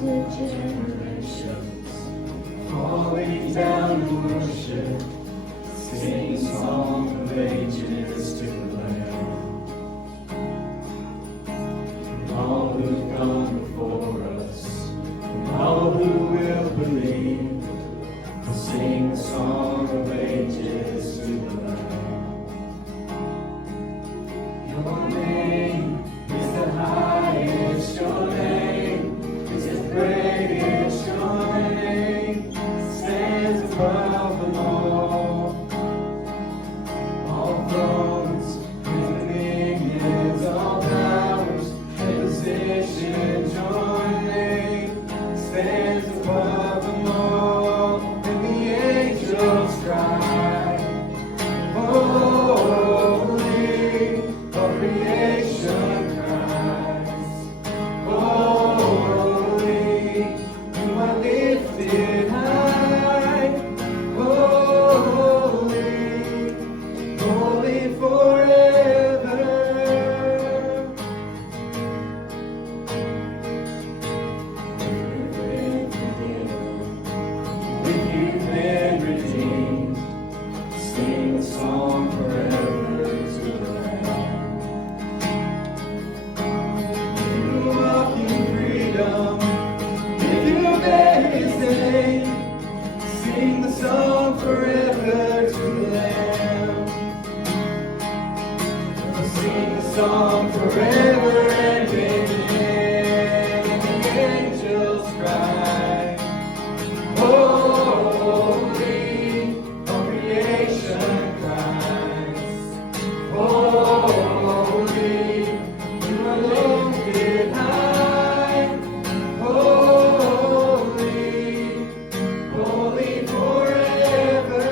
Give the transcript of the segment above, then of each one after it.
1,000 generations falling down to worship, sing song of ages to the Lamb. And all who've gone before us, and all who will believe, will sing the song of ages to the Lamb. Your name is the highest, your name is the greatest, your name stands above them all. All thrones and dominions, all powers and positions, your name stands above them all. And the angels cry, holy, all creation cries, holy, you are lifted high, holy, holy forever. If you've been redeemed, sing a song forever to the Lamb. If you walk in freedom, if you bear His name, sing the song forever to the Lamb. Sing the song forever and amen. And the angels cry, holy, all creation cries, holy, you are lifted high, holy, holy forever.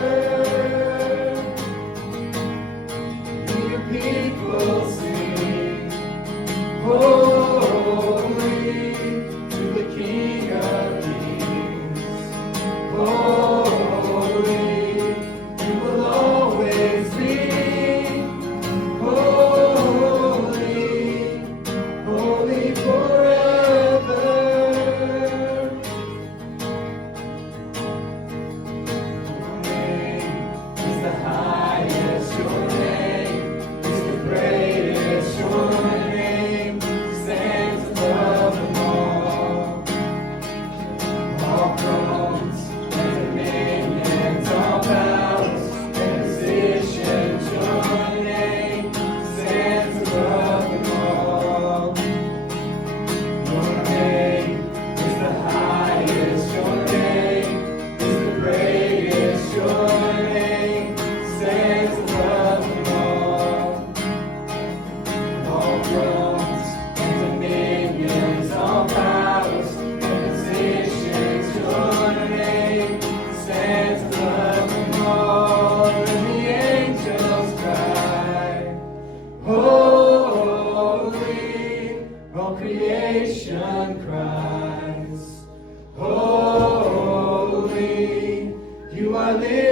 Your people sing, holy, to the King of Kings. Holy, you will always be. Holy, holy forever. Your name is the highest, your name is the greatest, your name stands above them all. All thrones and dominions, all powers and positions, your name stands above them all. Your name is the highest, your name is the greatest, your name stands above them all. All thrones and dominions, all powers and positions, your name stands above them all. And the angels cry, holy, all creation cries, holy, you are living.